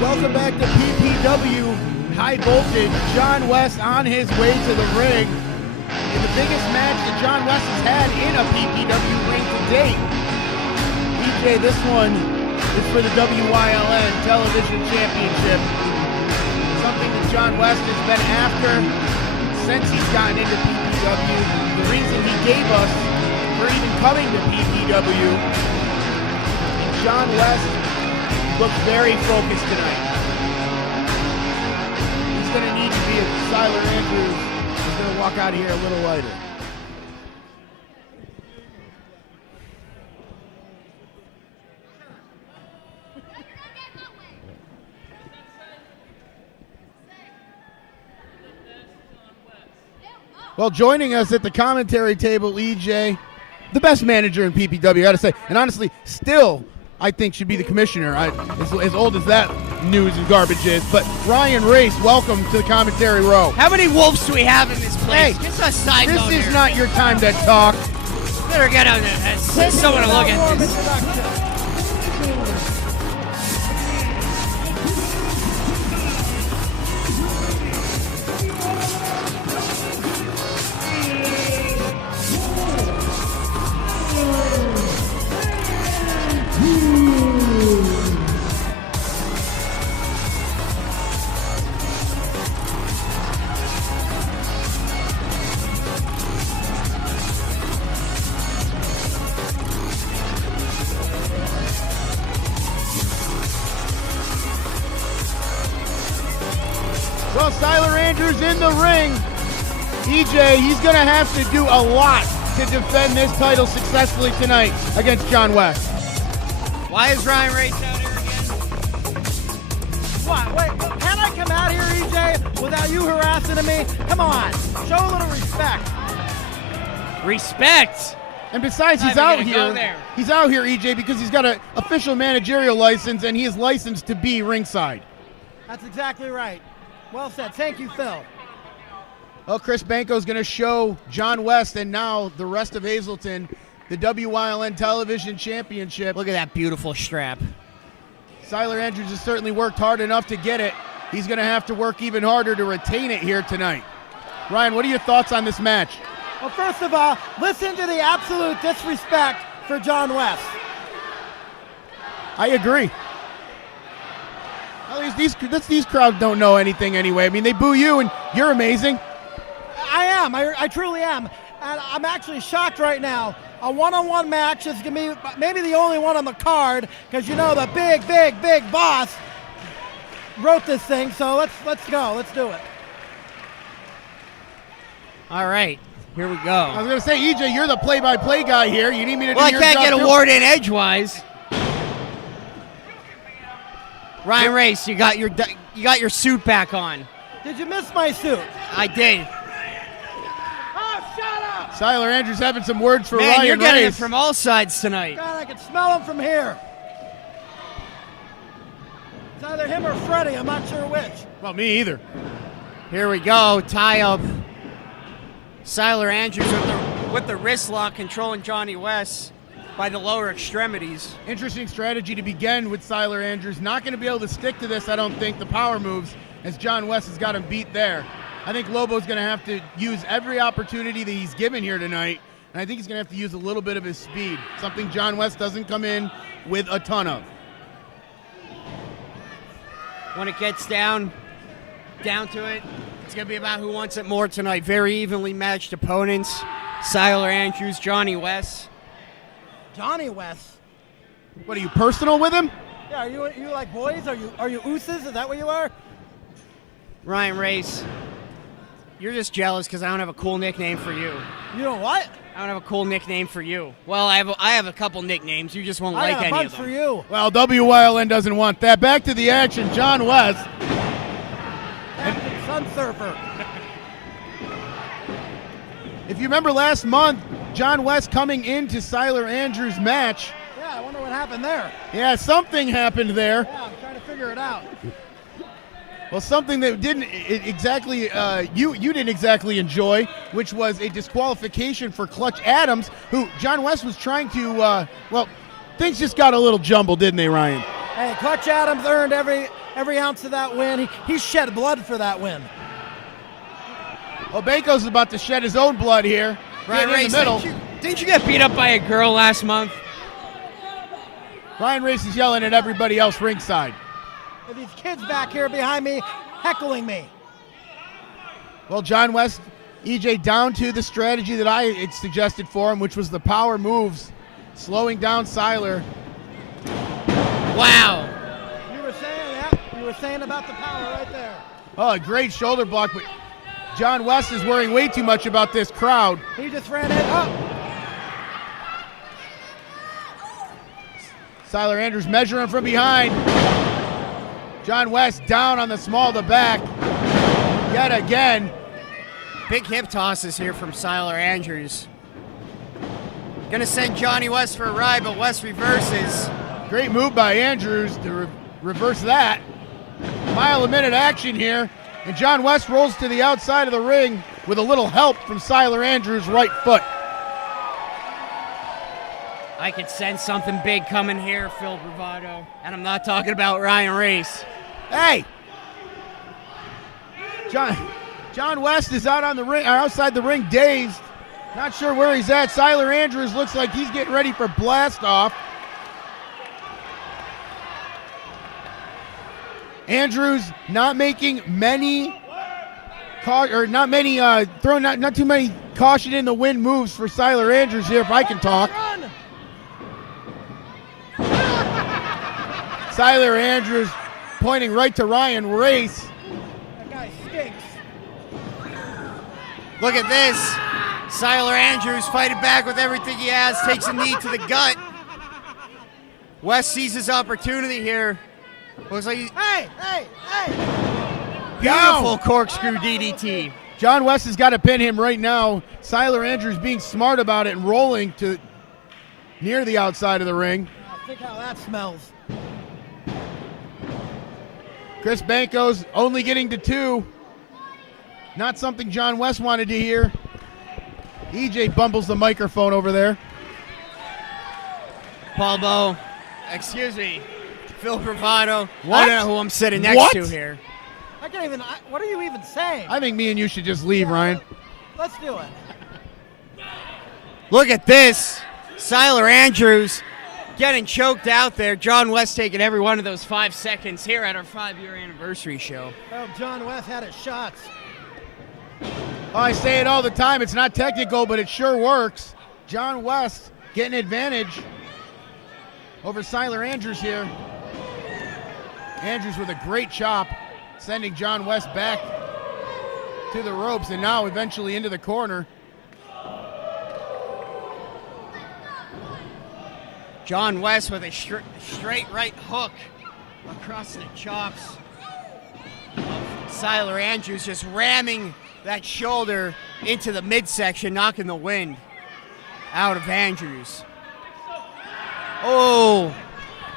Welcome back to PPW High Voltage. John Wes on his way to the ring in the biggest match that John Wes has had in a PPW ring to date. EJ, this one is for the WYLN Television Championship. Something that John Wes has been after since he's gotten into PPW. The reason he gave us for even coming to PPW. And John Wes looks very focused tonight. He's going to need to be a Syler Andrews. He's going to walk out of here a little lighter. Well, joining us at the commentary table, EJ, the best manager in PPW, I got to say. And honestly, still, I think should be the commissioner. As old as that news and garbage is. But Ryan Race, welcome to the commentary row. How many wolves do we have in this place? Hey, just a side note this is here. not your time to talk. Better get on there. Someone to look at this. Well, Syler Andrews in the ring. EJ, he's going to have to do a lot to defend this title successfully tonight against John Wes. Why is Ryan Race out here again? What? Wait, can I come out here, EJ, without you harassing me? Come on, show a little respect. Respect. And besides, he's out here. He's out here, EJ, because he's got an official managerial license and he is licensed to be ringside. That's exactly right. Well said. Thank you, Phil. Well, Chris Banco's going to show John West and now the rest of Hazleton the WYLN Television Championship. Look at that beautiful strap. Syler Andrews has certainly worked hard enough to get it. He's going to have to work even harder to retain it here tonight. Ryan, what are your thoughts on this match? Well, first of all, listen to the absolute disrespect for John West. I agree. Well, these crowds don't know anything anyway. I mean, they boo you, and you're amazing. I am. I truly am. And I'm actually shocked right now. A one-on-one match is going to be maybe the only one on the card because, you know, the big boss wrote this thing. So let's go. Let's do it. All right. Here we go. I was going to say, EJ, you're the play-by-play guy here. You need me to do I your can't job get a too? word in edgewise. Ryan Race, you got your suit back on. Did you miss my suit? I did. Oh, shut up! Syler Andrews having some words for Man, Ryan you're getting Race. it from all sides tonight. God, I can smell him from here. It's either him or Freddie. I'm not sure which. Well, me either. Here we go. Tie up. Syler Andrews with the wrist lock controlling Johnny West by the lower extremities. Interesting strategy to begin with Syler Andrews. Not going to be able to stick to this, I don't think, the power moves, as John West has got him beat there. I think Lobo's going to have to use every opportunity that he's given here tonight, and I think he's going to have to use a little bit of his speed, something John West doesn't come in with a ton of. When it gets down to it, it's going to be about who wants it more tonight. Very evenly matched opponents. Syler Andrews, Johnny West. Johnny West. What, are you personal with him? Yeah, are you like boys? Are you ooses? Is that what you are? Ryan Race, you're just jealous because I don't have a cool nickname for you. You know what? I don't have a cool nickname for you. Well, I have a couple nicknames. You just won't I like got a any bunch of them. for you. Well, WYLN doesn't want that. Back to the action, John West. Captain Sun Surfer. If you remember last month, John West coming into Syler Andrews' match. Yeah, I wonder what happened there. Yeah, something happened there. Yeah, I'm trying to figure it out. Well, something that didn't exactly you didn't exactly enjoy, which was a disqualification for Clutch Adams, who John West was trying to. Well, things just got a little jumbled, didn't they, Ryan? Hey, Clutch Adams earned every ounce of that win. He shed blood for that win. Well, Banco's about to shed his own blood here. Right in the middle. Didn't you get beat up by a girl last month? Ryan Race is yelling at everybody else ringside. And these kids back here behind me heckling me. Well, John West, EJ, down to the strategy that I had suggested for him, which was the power moves, slowing down Syler. Wow. You were saying that. You were saying about the power right there. Oh, a great shoulder block, but John West is worrying way too much about this crowd. He just ran it up. Syler Andrews measuring from behind. John West down on the small of the back. Yet again. Big hip tosses here from Syler Andrews. Gonna send Johnny West for a ride, but West reverses. Great move by Andrews to reverse that. Mile a minute action here. And John West rolls to the outside of the ring with a little help from Syler Andrews' right foot. I could sense something big coming here, Phil Bravado. And I'm not talking about Ryan Race. Hey! John West is out on the ring, or outside the ring, dazed. Not sure where he's at. Syler Andrews looks like he's getting ready for blast off. Andrews not making many, not too many caution in the wind moves for Syler Andrews here, if I can talk. Syler Andrews pointing right to Ryan Race. That guy stinks. Look at this. Syler Andrews fighting back with everything he has, takes a knee to the gut. West sees his opportunity here. Looks like Hey! beautiful corkscrew DDT. John West has got to pin him right now. Syler Andrews being smart about it and rolling to near the outside of the ring. Think how that smells. Chris Banco's only getting to 2. Not something John West wanted to hear. EJ bumbles the microphone over there. Paul Bowe, excuse me, Phil Bravado. What? I don't know who I'm sitting next to here. I can't even. What are you even saying? I think me and you should just leave, Ryan. Let's do it. Look at this. Syler Andrews getting choked out there. John West taking every one of those 5 seconds here at our 5-year anniversary show. Oh, John West had his shots. Oh, I say it all the time. It's not technical, but it sure works. John West getting advantage over Syler Andrews here. Andrews with a great chop, sending John West back to the ropes and now eventually into the corner. John West with a straight right hook across the chops. Syler Andrews just ramming that shoulder into the midsection, knocking the wind out of Andrews. Oh,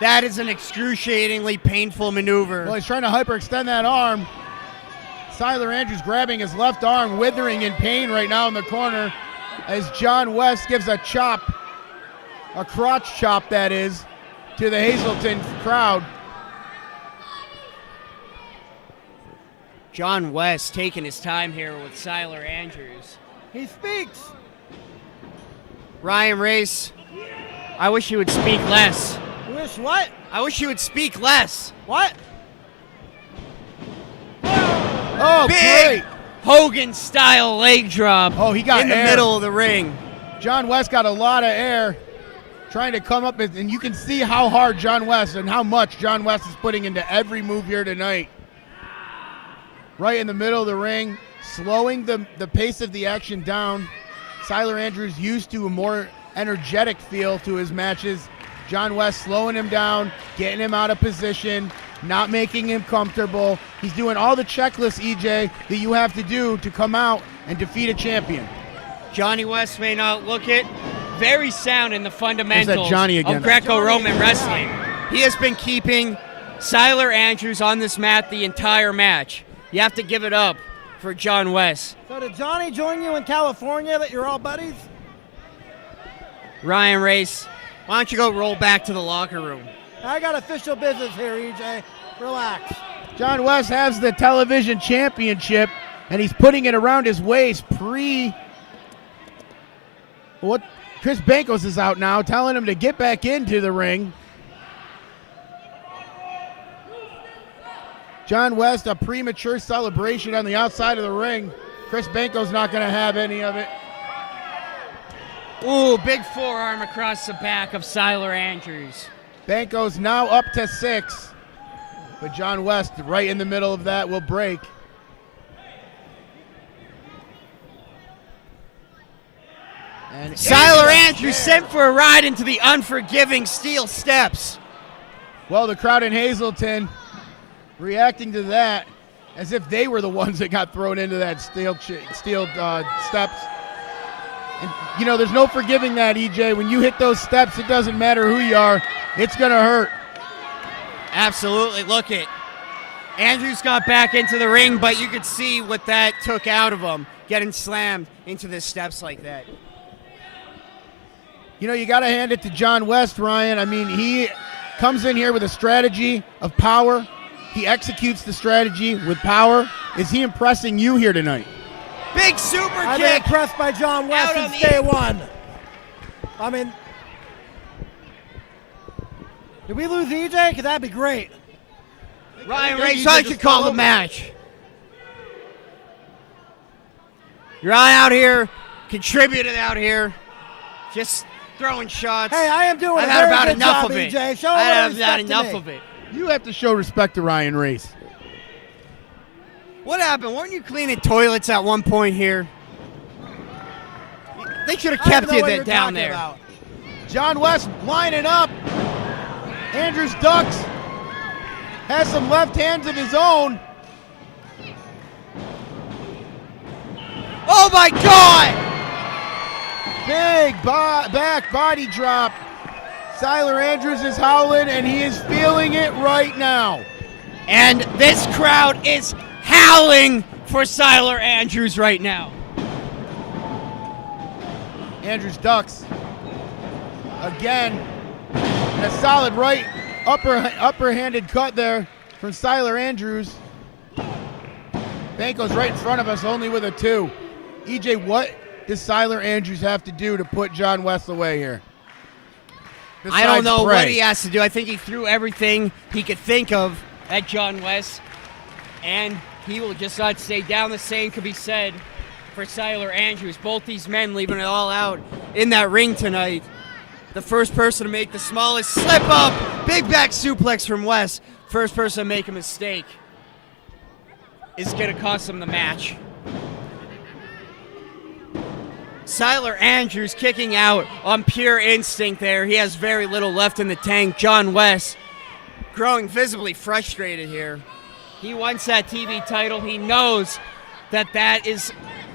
that is an excruciatingly painful maneuver. Well, he's trying to hyperextend that arm. Syler Andrews grabbing his left arm, withering in pain right now in the corner as John West gives a chop, a crotch chop that is, to the Hazleton crowd. John West taking his time here with Syler Andrews. He speaks. Ryan Race, I wish you would speak less. You wish what? I wish you would speak less. What? Oh, Big great. Hogan-style leg drop. Oh, he got in the air. middle of the ring. John West got a lot of air trying to come up, and you can see how hard John West and how much John West is putting into every move here tonight. Right in the middle of the ring, slowing the pace of the action down. Syler Andrews used to a more energetic feel to his matches. John West slowing him down, getting him out of position, not making him comfortable. He's doing all the checklists, EJ, that you have to do to come out and defeat a champion. Johnny West may not look it. Very sound in the fundamentals Johnny again? of Greco-Roman wrestling. He has been keeping Syler Andrews on this mat the entire match. You have to give it up for John West. So did Johnny join you in California that you're all buddies? Ryan Race, why don't you go roll back to the locker room? I got official business here, EJ. Relax. John Wes has the television championship, and he's putting it around his waist what Chris Bankos is out now, telling him to get back into the ring. John West, a premature celebration on the outside of the ring. Chris Bankos not going to have any of it. Ooh, big forearm across the back of Syler Andrews. Bankos now up to 6. But John West, right in the middle of that, will break. And Syler Andrews sent for a ride into the unforgiving steel steps. Well, the crowd in Hazleton reacting to that as if they were the ones that got thrown into that steel steps. And, you know, there's no forgiving that, EJ. When you hit those steps, it doesn't matter who you are. It's going to hurt. Absolutely. Look it. Andrews got back into the ring, but you could see what that took out of him, getting slammed into the steps like that. You know, you got to hand it to John West, Ryan. I mean, he comes in here with a strategy of power. He executes the strategy with power. Is he impressing you here tonight? Big super kick. I've been impressed by John West since day one. I mean, did we lose EJ? Because that'd be great. Ryan Ray should call the match. You're out here, contributing out here, just throwing shots. Hey, I am doing I've a had very about good enough job, of it. EJ. Show I him have respect had to enough me. of it. You have to show respect to Ryan Race. What happened? Weren't you cleaning toilets at one point here? They should have kept you down there. About. John West lining up. Andrews ducks. Has some left hands of his own. Oh my God! Big back body drop. Syler Andrews is howling, and he is feeling it right now. And this crowd is howling for Syler Andrews right now. Andrews ducks. Again, and a solid right upper-handed cut there from Syler Andrews. Banko's right in front of us, only with a 2. EJ, what does Syler Andrews have to do to put John West away here? I don't know pray. what he has to do. I think he threw everything he could think of at John Wes, and he will just not stay down. The same could be said for Syler Andrews. Both these men leaving it all out in that ring tonight. The first person to make the smallest slip up, big back suplex from Wes. First person to make a mistake is going to cost him the match. Syler Andrews kicking out on pure instinct there. He has very little left in the tank. John Wes growing visibly frustrated here. He wants that TV title. He knows that that is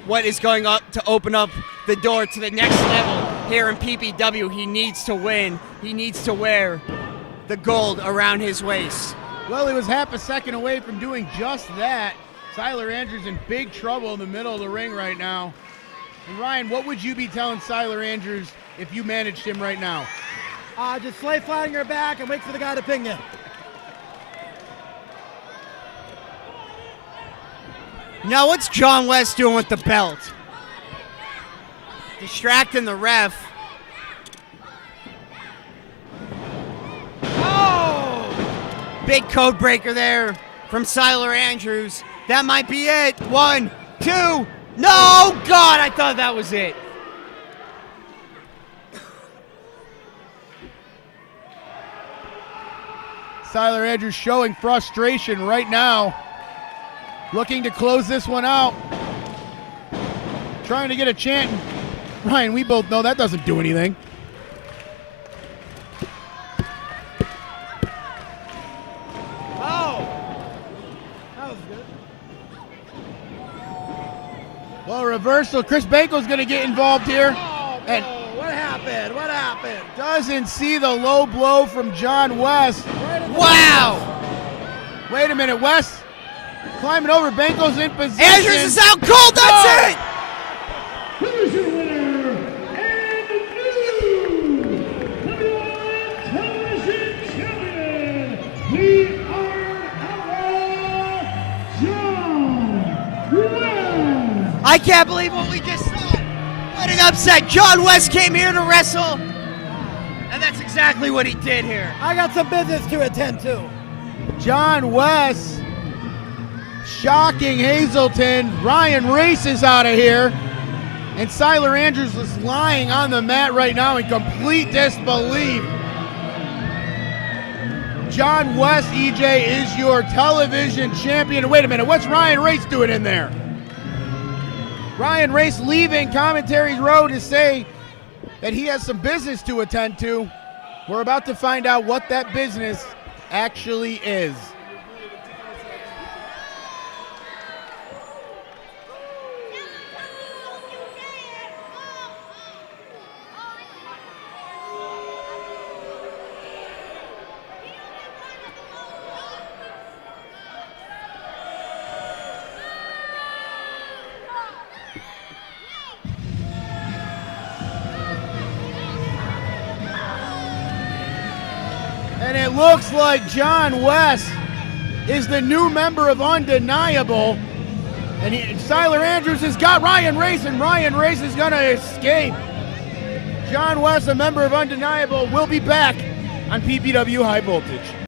what is going up to open up the door to the next level here in PPW. He needs to win. He needs to wear the gold around his waist. Well, he was half a second away from doing just that. Syler Andrews in big trouble in the middle of the ring right now. And Ryan, what would you be telling Syler Andrews if you managed him right now? Just lay flat on your back and wait for the guy to ping you. Now, what's John West doing with the belt? Distracting the ref. Oh! Big code breaker there from Syler Andrews. That might be it. 1, 2. No! God, I thought that was it. Syler Andrews showing frustration right now. Looking to close this one out. Trying to get a chant. Ryan, we both know that doesn't do anything. Oh! That was good. Well, reversal. Chris Banko's going to get involved here. Oh, And what happened? What happened? doesn't see the low blow from John West. Wow! Wait a minute, West. Climbing over, Banko's in position. Andrews is out cold. That's it! Who's your winner and new PPW Television Champion? Wes. I can't believe what we just saw. What an upset. John Wes came here to wrestle, and that's exactly what he did here. I got some business to attend to. John Wes shocking Hazelton. Ryan Race is out of here. And Syler Andrews is lying on the mat right now in complete disbelief. John Wes, EJ, is your television champion. Wait a minute, what's Ryan Race doing in there? Ryan Race leaving commentary row to say that he has some business to attend to. We're about to find out what that business actually is. And it looks like John Wes is the new member of Undeniable. And Syler Andrews has got Ryan Race, and Ryan Race is going to escape. John Wes, a member of Undeniable, will be back on PPW High Voltage.